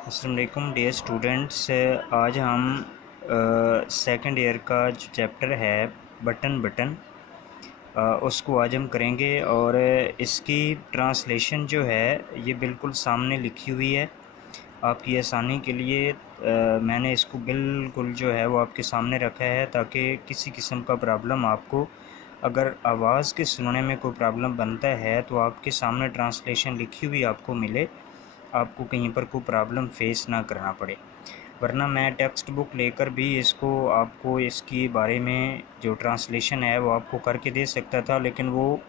अस्सलाम वालेकुम dear students. आज हम सेकंड ईयर का जो चैप्टर है बटन उसको आज हम करेंगे और इसकी ट्रांसलेशन जो है ये बिल्कुल सामने लिखी हुई है। आपकी आसानी के लिए मैंने इसको बिल्कुल जो है वो आपके सामने रखा है ताकि किसी किस्म का प्रॉब्लम आपको अगर आवाज़ के सुनने में कोई प्रॉब्लम बनता है तो आपके सामने ट्रांसलेशन लिखी हुई आपको मिले, आपको कहीं पर कोई प्रॉब्लम फेस ना करना पड़े। वरना मैं टेक्स्ट बुक लेकर भी इसको आपको इसके बारे में जो ट्रांसलेशन है वो आपको करके दे सकता था, लेकिन वो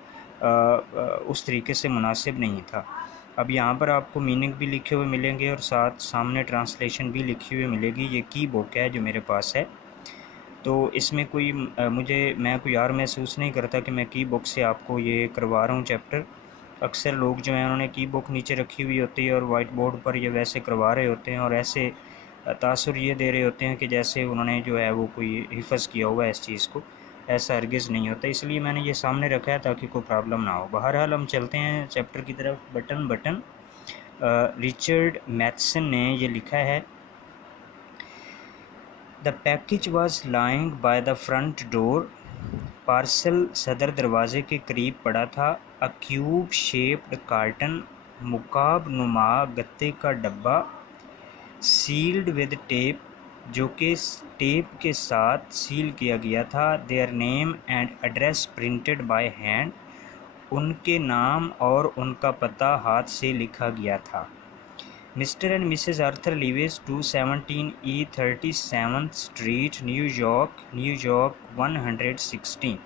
उस तरीके से मुनासिब नहीं था। अब यहाँ पर आपको मीनिंग भी लिखे हुए मिलेंगे और साथ सामने ट्रांसलेशन भी लिखी हुई मिलेगी। ये की बुक है जो मेरे पास है, तो इसमें कोई मैं कोई यार महसूस नहीं करता कि मैं की बुक से आपको ये करवा रहा हूँ चैप्टर। अक्सर लोग जो हैं उन्होंने की बुक नीचे रखी हुई होती है और वाइट बोर्ड पर ये वैसे करवा रहे होते हैं और ऐसे तासुर ये दे रहे होते हैं कि जैसे उन्होंने जो है वो कोई हिफ़्ज़ किया हुआ है इस चीज़ को। ऐसा हरगिज़ नहीं होता, इसलिए मैंने ये सामने रखा है ताकि कोई प्रॉब्लम ना हो। बहरहाल हम चलते हैं चैप्टर की तरफ। बटन रिचर्ड मैथसन ने ये लिखा है, the package was lying by the front door. Parcel सदर दरवाजे के करीब पड़ा था। अ क्यूब शेप्ड कार्टन, मुकाब नुमा गत्ते का डब्बा, सील्ड विद टेप, जो कि टेप के साथ सील किया गया था। Their name and address printed by hand, उनके नाम और उनका पता हाथ से लिखा गया था। Mister and Mrs Arthur Lewis 217 E 37th street, New York 116।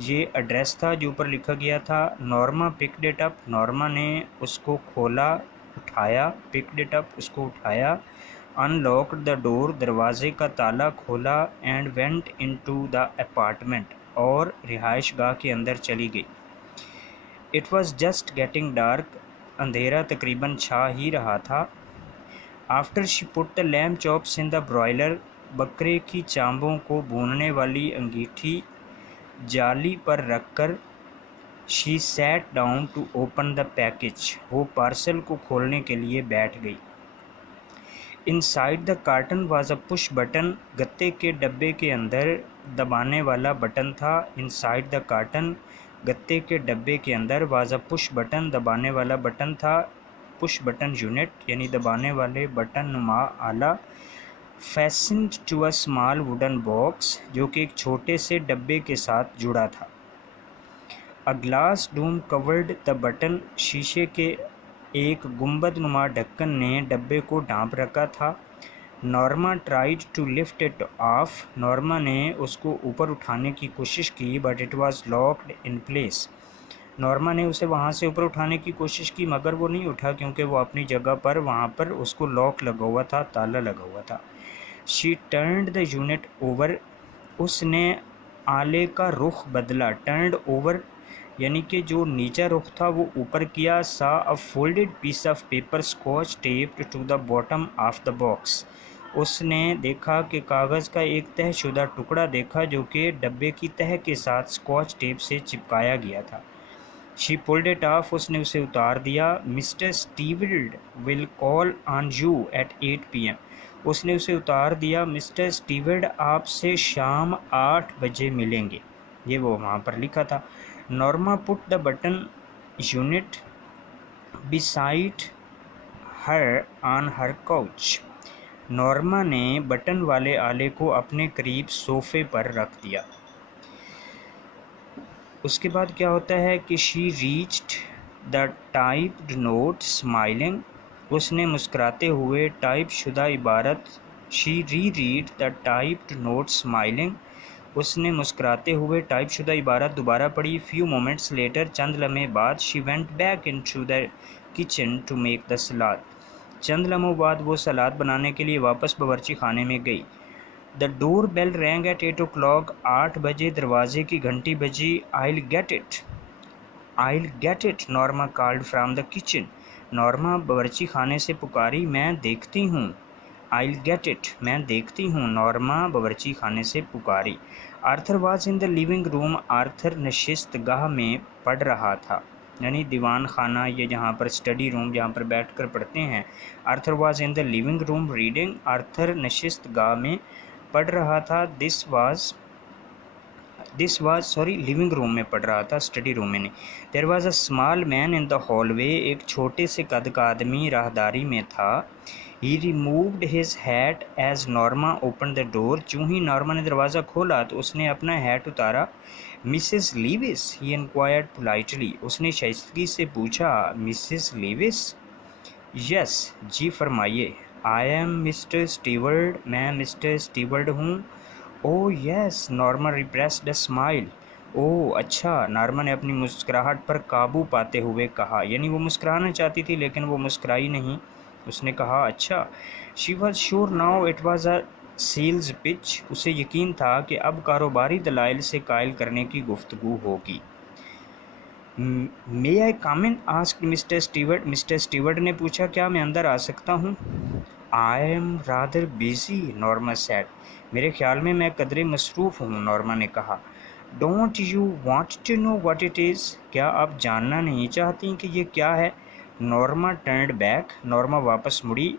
ये एड्रेस था जो ऊपर लिखा गया था। Norma picked it up, Norma ने उसको खोला, उठाया। पिक्ड इट अप, उसको उठाया। अनलॉक्ड द डोर, दरवाजे का ताला खोला। And went into the apartment, और रिहाइश गाह के अंदर चली गई। It was just getting dark, अंधेरा तकरीबन छा ही रहा था। After she put the lamb chops in the broiler, बकरे की चांबों को भूनने वाली अंगीठी जाली पर रखकर she sat down to open the package, वो पार्सल को खोलने के लिए बैठ गई। Inside the carton was a push button, गत्ते के डब्बे के अंदर दबाने वाला बटन था। इनसाइड द कार्टन, गत्ते के डब्बे के अंदर वाज अ पुश बटन, दबाने वाला बटन था। पुश बटन यूनिट यानी दबाने वाले बटन नुमा आला। Fastened to a small wooden box, जो कि एक छोटे से डब्बे के साथ जुड़ा था। A glass Doom covered the button, शीशे के एक गुंबद नुमा ढक्कन ने डब्बे को ढांप रखा था। Norma tried to lift it off, Norma ने उसको ऊपर उठाने की कोशिश की, but it was locked in place. Norma ने उसे वहाँ से ऊपर उठाने की कोशिश की मगर वो नहीं उठा, क्योंकि वो अपनी जगह पर वहाँ पर उसको लॉक लगा हुआ था, ताला लगा हुआ था। She turned the unit over, उसने आले का रुख बदला। टर्न्ड ओवर यानी कि जो नीचा रुख था वो ऊपर किया। सा a folded piece of paper scotch taped to the bottom of the box, उसने देखा कि कागज़ का एक तहशुदा टुकड़ा देखा जो कि डब्बे की तह के साथ स्कॉच टेप से चिपकाया गया था। शी पुल्ड इट ऑफ, उसने उसे उतार दिया। Mister Steward will call on you at 8 PM, उसने उसे उतार दिया। मिस्टर स्टीवर्ड आपसे शाम 8 बजे मिलेंगे, ये वो वहाँ पर लिखा था। Norma put the button unit beside her on her couch, Norma ने बटन वाले आले को अपने करीब सोफे पर रख दिया। उसके बाद क्या होता है कि she reached the typed note smiling, उसने मुस्कुराते हुए टाइप शुदा इबारत, शी री read the typed note smiling, उसने मुस्कुराते हुए टाइप शुदा इबारत दोबारा पढ़ी। फ्यू मोमेंट्स लेटर, चंद लम्हे बाद, she went back into the kitchen to make the salad, चंद लम्हों बाद वो सलाद बनाने के लिए वापस बावर्ची खाने में गई। The door bell rang at 8 o'clock, 8 बजे दरवाजे की घंटी बजी। I'll get it, Norma called from the kitchen, Norma बावर्ची खाने से पुकारी, मैं देखती हूँ। I'll get it, मैं देखती हूँ, नॉर्मा बावर्ची खाने से पुकारी। Arthur was in the living room, Arthur नशिस्त गाह में पढ़ रहा था। यानी दीवान खाना, ये जहाँ पर स्टडी रूम जहाँ पर बैठ कर पढ़ते हैं। Arthur was in the living room reading, Arthur नशिस्त गाह में पढ़ रहा था। This was sorry living room में पढ़ रहा था, स्टडी रूम में नहीं। There was a small man in the hallway, एक छोटे से कद का आदमी राहदारी में था। He removed his hat as Norma open the door, चूँ ही नॉर्मा ने दरवाज़ा खोला तो उसने अपना हैट उतारा। Mrs Lewis, he inquired politely, उसने शाइस्तगी से पूछा, मिसेस लीविस? यस, जी फरमाइए। आई एम मिस्टर स्टीवर्ड, मैं मिस्टर स्टीवर्ड हूँ। Oh yes, Norma repressed a smile. Oh अच्छा, नॉर्मा ने अपनी मुस्कुराहट पर काबू पाते हुए कहा, यानी वो मुस्कुराना चाहती थी लेकिन वो मुस्कुराई नहीं। उसने कहा अच्छा। She was sure now it was a sales pitch, उसे यकीन था कि अब कारोबारी दलाइल से कायल करने की गुफ्तगू होगी। May I come in, asked Mister Stewart, mister Stewart ने पूछा, क्या मैं अंदर आ सकता हूँ? I am rather busy, Norma said, मेरे ख्याल में मैं कदरे मसरूफ़ हूँ, नॉर्मा ने कहा। Don't you want to know what it is, क्या आप जानना नहीं चाहती कि ये क्या है? नॉर्मा टर्न्ड बैक, नॉर्मा वापस मुड़ी।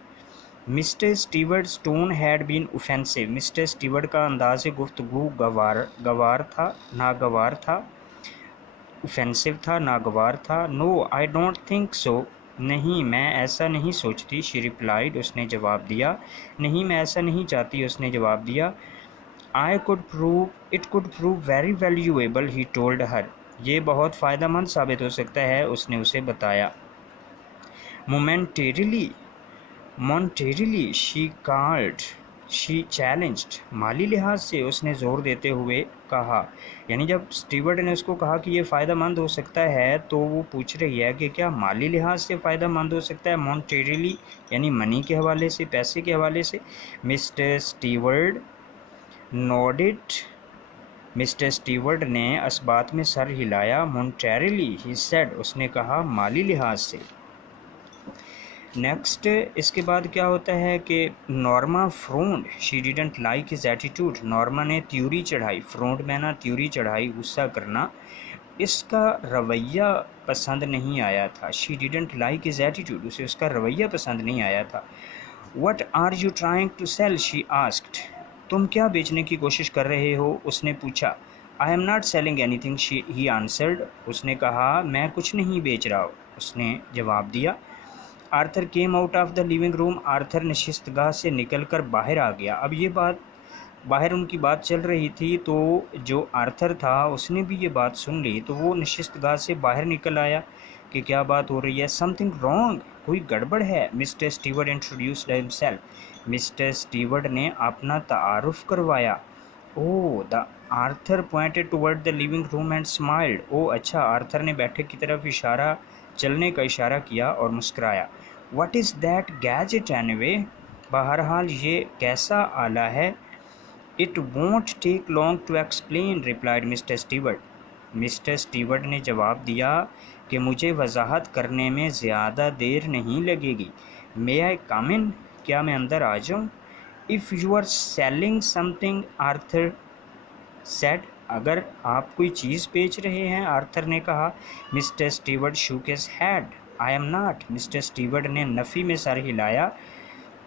Mister Stewart's tone had been offensive, Mister Stewart का अंदाज़ गुफ्तगू नागवार था, ऑफेंसिव था, नागवार था। No I don't think so, नहीं मैं ऐसा नहीं सोचती। शी रिप्लाइड, उसने जवाब दिया। नहीं मैं ऐसा नहीं चाहती, उसने जवाब दिया। It could prove very valuable, he told her, ये बहुत फ़ायदेमंद साबित हो सकता है, उसने उसे बताया। मोमेंटेरली शी चैलेंज्ड, माली लिहाज से, उसने ज़ोर देते हुए कहा। यानी जब स्टीवर्ट ने उसको कहा कि ये फ़ायदेमंद हो सकता है तो वो पूछ रही है कि क्या माली लिहाज से फ़ायदेमंद हो सकता है, मोनेटरीली यानी मनी के हवाले से, पैसे के हवाले से। मिस्टर स्टीवर्ट नोडिड, मिस्टर स्टीवर्ट ने इस बात में सर हिलाया। मोनेटरीली, ही सेड, उसने कहा माली लिहाज से। नेक्स्ट इसके बाद क्या होता है कि Norma frowned, she didn't like his attitude, Norma ने त्यूरी चढ़ाई, फ्रोन्ड मैना त्यूरी चढ़ाई, गुस्सा करना, इसका रवैया पसंद नहीं आया था। She didn't like his attitude, उसे उसका रवैया पसंद नहीं आया था। What are you trying to sell, she asked, तुम क्या बेचने की कोशिश कर रहे हो, उसने पूछा। I am not selling anything, he answered, उसने कहा मैं कुछ नहीं बेच रहा, उसने जवाब दिया। Arthur came out of the living room, Arthur नशिस्तगाह से निकलकर बाहर आ गया। अब ये बात बाहर उनकी बात चल रही थी तो जो आर्थर था उसने भी ये बात सुन ली, तो वो नशिस्तगाह से बाहर निकल आया कि क्या बात हो रही है। समथिंग रॉन्ग, कोई गड़बड़ है। Mister Stewart introduced himself, Mister Stewart ने अपना तारुफ करवाया। Oh the Arthur pointed toward the living room and smiled, oh अच्छा, आर्थर ने बैठक की तरफ चलने का इशारा किया और मुस्कुराया। What is that gadget anyway, बहरहाल ये कैसा आला है। It won't take long to explain, replied mister Stewart, mister Stewart ने जवाब दिया कि मुझे वजाहत करने में ज़्यादा देर नहीं लगेगी। मे आई कम इन, क्या मैं अंदर आ जाऊँ? If you are selling something, Arthur said, अगर आप कोई चीज़ बेच रहे हैं, आर्थर ने कहा। Mister Stewart shook his head, I am not, mister Stewart ने नफ़ी में सर हिलाया।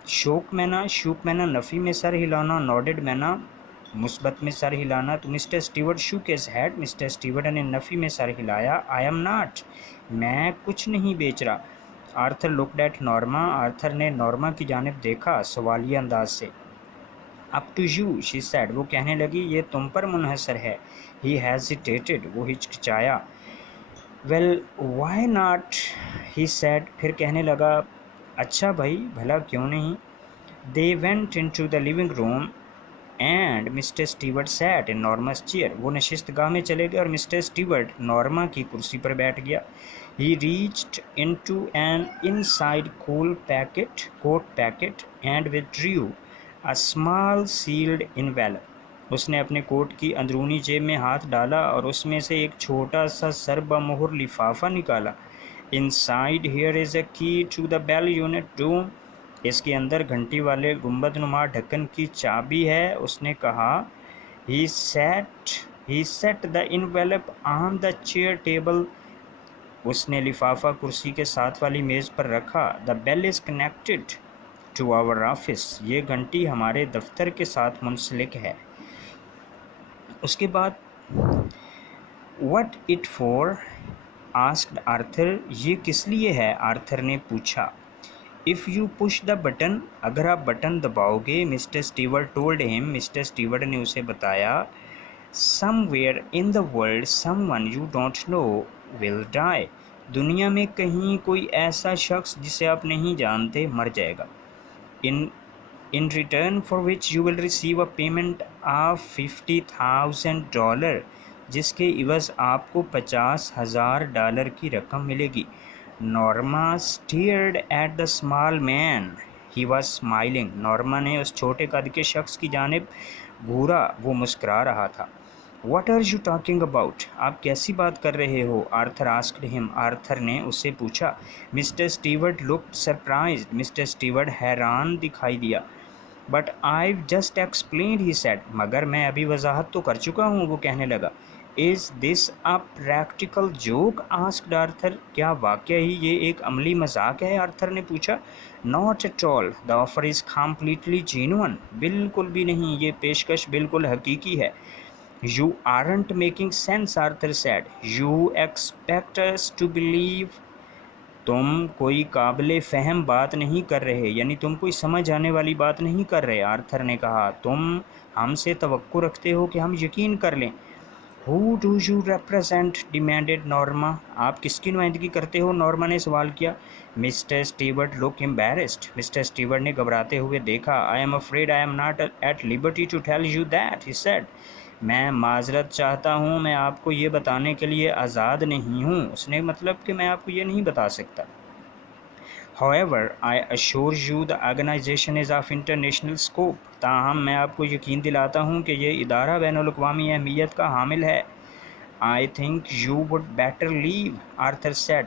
शूक मैना नफ़ी में सर हिलाना, नॉडेड मैना मुस्बत में सर हिलाना। तो mister Stewart shook his head, mister Stewart ने नफ़ी में सर हिलाया। आई एम नॉट, मैं कुछ नहीं बेच रहा। Arthur looked at Norma, Arthur ने नॉर्मा की जानिब देखा सवालिया अंदाज से। Up to you, she said, वो कहने लगी ये तुम पर मुनहसर है। ही हेजिटेटेड, वो हिचकिचाया। Well why not, he said, फिर कहने लगा अच्छा भाई, भला क्यों नहीं। They went into the living room and Mister Stewart sat in नॉर्मा's चेयर, वो नशिस्तगाह में चले गए और मिस्टर स्टीवर्ट नॉर्मा की कुर्सी पर बैठ गया। He reached into an inside coat pocket and withdrew a small sealed envelope, उसने अपने कोट की अंदरूनी जेब में हाथ डाला और उसमें से एक छोटा सा सरबमुहर लिफाफा निकाला। Inside here is a key to the bell unit dome, इसके अंदर घंटी वाले गुंबदनुमा ढक्कन की चाबी है, उसने कहा। He set the envelope on the chair table उसने लिफाफा कुर्सी के साथ वाली मेज़ पर रखा। The bell is connected to our office, ये घंटी हमारे दफ्तर के साथ मुंसलिक है। उसके बाद what it for asked Arthur, ये किस लिए है, आर्थर ने पूछा। If you push the button, अगर आप बटन दबाओगे, mister Stewart told him, mister Stewart ने उसे बताया, somewhere in the world someone you don't know will die, दुनिया में कहीं कोई ऐसा शख्स जिसे आप नहीं जानते मर जाएगा। In return for which you will receive a payment of $50,000, जिसके इवज़ आपको $50,000 की रकम मिलेगी। Norma steered at the small man, he was smiling, Norma ने उस छोटे कद के शख्स की जानिब घूरा, वो मुस्करा रहा था। What are you talking about? आप कैसी बात कर रहे हो? Arthur asked him. आर्थर ने उससे पूछा। Mister Stewart looked surprised. Mister Stewart हैरान दिखाई दिया। But I've just explained, he said. मगर मैं अभी वजाहत तो कर चुका हूँ, वो कहने लगा। Is this a practical joke? asked Arthur. क्या वाकई ही ये एक अमली मजाक है? आर्थर ने पूछा। Not at all. The offer is completely genuine. बिल्कुल भी नहीं, ये पेशकश बिल्कुल हकीकी है। You aren't making sense, Arthur said. You expect us to believe. तुम कोई काबिले फ़हम बात नहीं कर रहे, यानी तुम कोई समझ आने वाली बात नहीं कर रहे, आर्थर ने कहा। तुम हमसे तवक्को रखते हो कि हम यकीन कर लें। Who do you represent? demanded Norma. आप किसकी नुमाइंदगी करते हो? नॉर्मा ने सवाल किया। Mister Stewart looked embarrassed. Mister Stewart ने घबराते हुए देखा। I am afraid I am not at liberty to tell you that, he said. मैं माजरत चाहता हूँ, मैं आपको ये बताने के लिए आज़ाद नहीं हूँ। उसने मतलब कि मैं आपको ये नहीं बता सकता। However, I assure you the organization is of international scope. ताहम मैं आपको यकीन दिलाता हूँ कि ये इदारा बैनुल-अक़वामी अहमियत का हामिल है। I think you would better leave, Arthur said.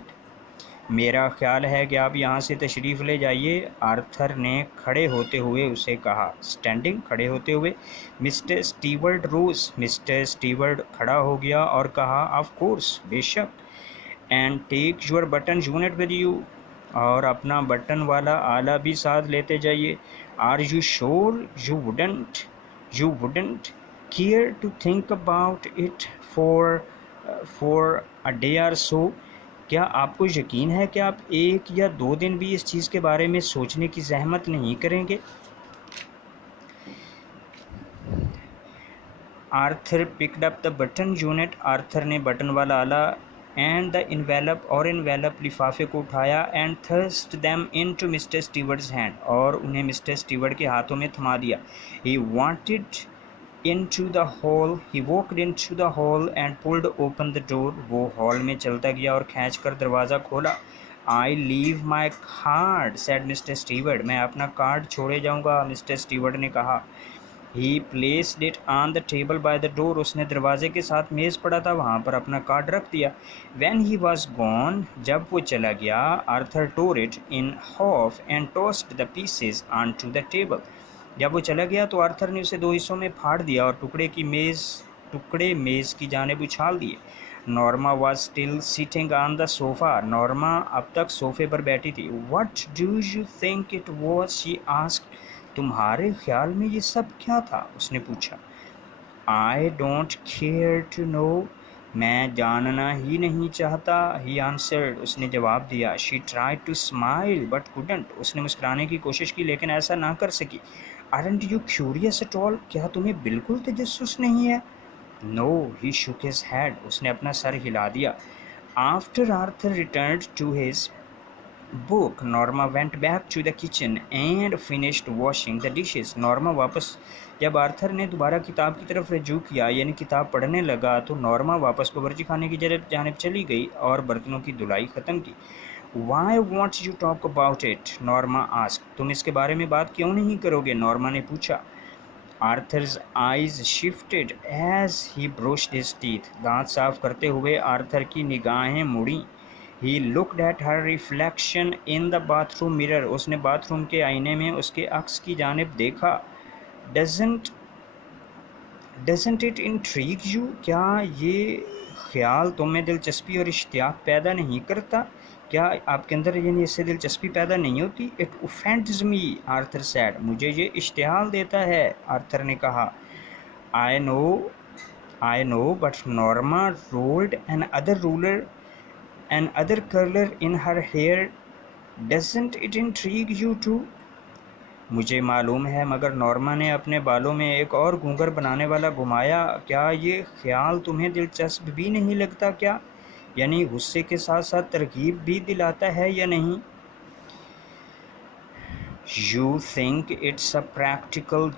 मेरा ख्याल है कि आप यहाँ से तशरीफ़ ले जाइए, आर्थर ने खड़े होते हुए उसे कहा। स्टैंडिंग, खड़े होते हुए। Mister Stewart rose, mister Stewart खड़ा हो गया और कहा, ऑफ कोर्स, बेशक। And take your button unit with you, और अपना बटन वाला आला भी साथ लेते जाइए। Are you sure you wouldn't care to think about it for a day or so, क्या आपको यकीन है कि आप 1 या 2 दिन भी इस चीज़ के बारे में सोचने की ज़हमत नहीं करेंगे? Arthur picked up the button unit, Arthur ने बटन वाला आला एंड द इन्वेलप, और इन्वेलप लिफाफे को उठाया, and thrust them into mister Stewart's hand, और उन्हें मिस्टर स्टीवर्ट के हाथों में थमा दिया। He wanted into the hall, he walked into the hall and pulled open the door. वो हॉल में चलता गया और खींचकर दरवाज़ा खोला। I leave my card, said Mr. Stewart. मैं अपना कार्ड छोड़े जाऊँगा, मिस्टर स्टीवर्ट ने कहा। He placed it on the table by the door. उसने दरवाजे के साथ मेज़ पड़ा था, वहाँ पर अपना कार्ड रख दिया। When he was gone, जब वो चला गया, Arthur tore it in half and tossed the pieces onto the table. जब वो चला गया तो आर्थर ने उसे 2 हिस्सों में फाड़ दिया और टुकड़े मेज़ की जानिब उछाल दिए। Norma was still sitting on the sofa, Norma अब तक सोफ़े पर बैठी थी। What do you think it was, she asked, तुम्हारे ख्याल में ये सब क्या था, उसने पूछा। I don't care to know, मैं जानना ही नहीं चाहता, ही आंसर्ड, उसने जवाब दिया। She tried to smile but couldn't, उसने मुस्कुराने की कोशिश की लेकिन ऐसा ना कर सकी। Aren't you curious at all, क्या तुम्हें बिल्कुल तजस्सुस नहीं है? No, he shook his head, उसने अपना सर हिला दिया। After Arthur returned to his book, Norma went back to the kitchen and finished washing the dishes. Norma वापस, जब आर्थर ने दोबारा किताब की तरफ रजू किया, यानी किताब पढ़ने लगा, तो नॉर्मा वापस बावर्ची खाने की जानिब चली गई और बर्तनों की धुलाई ख़त्म की। Why won't you talk about it? Norma asked. तुम इसके बारे में बात क्यों नहीं करोगे? नॉर्मा ने पूछा। Arthur's eyes shifted as he brushed his teeth. दांत साफ करते हुए आर्थर की निगाहें मुड़ी। He looked at her reflection in the bathroom mirror. उसने बाथरूम के आईने में उसके अक्स की जानिब देखा। डजंट इट इंट्रीग यू, क्या ये ख्याल तुम्हें दिलचस्पी और इश्तियाक पैदा नहीं करता, क्या आपके अंदर यानी इससे दिलचस्पी पैदा नहीं होती। It offends me, Arthur said, मुझे ये इश्तिहाल देता है, आर्थर ने कहा। I know but Norma rolled another curler in her hair, doesn't it intrigue you too. मुझे मालूम है, मगर नॉर्मा ने अपने बालों में एक और घूंघर बनाने वाला घुमाया, क्या ये ख्याल तुम्हें दिलचस्प भी नहीं लगता क्या, यानी गुस्से के साथ साथ तरकीब भी दिलाता है या नहीं। You think it's a practical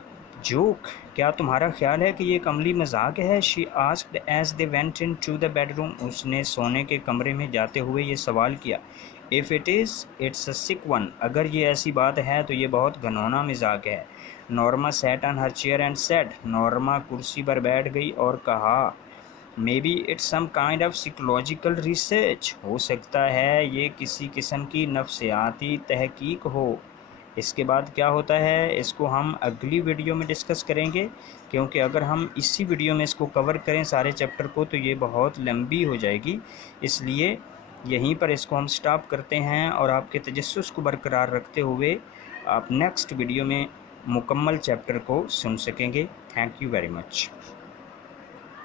joke, क्या तुम्हारा ख्याल है कि ये एक अमली मजाक है। She asked as they went into the bedroom, उसने सोने के कमरे में जाते हुए ये सवाल किया। If it is it's a sick one, अगर ये ऐसी बात है तो ये बहुत घनौना मजाक है। Norma sat on her chair and said, Norma कुर्सी पर बैठ गई और कहा, maybe it's some kind of psychological research, हो सकता है ये किसी किस्म की नफ्सियाती तहकीक हो। इसके बाद क्या होता है इसको हम अगली वीडियो में डिस्कस करेंगे, क्योंकि अगर हम इसी वीडियो में इसको कवर करें सारे चैप्टर को तो ये बहुत लंबी हो जाएगी, इसलिए यहीं पर इसको हम स्टॉप करते हैं और आपके तजस्सुस को बरकरार रखते हुए आप नेक्स्ट वीडियो में मुकम्मल चैप्टर को सुन सकेंगे। Thank you very much.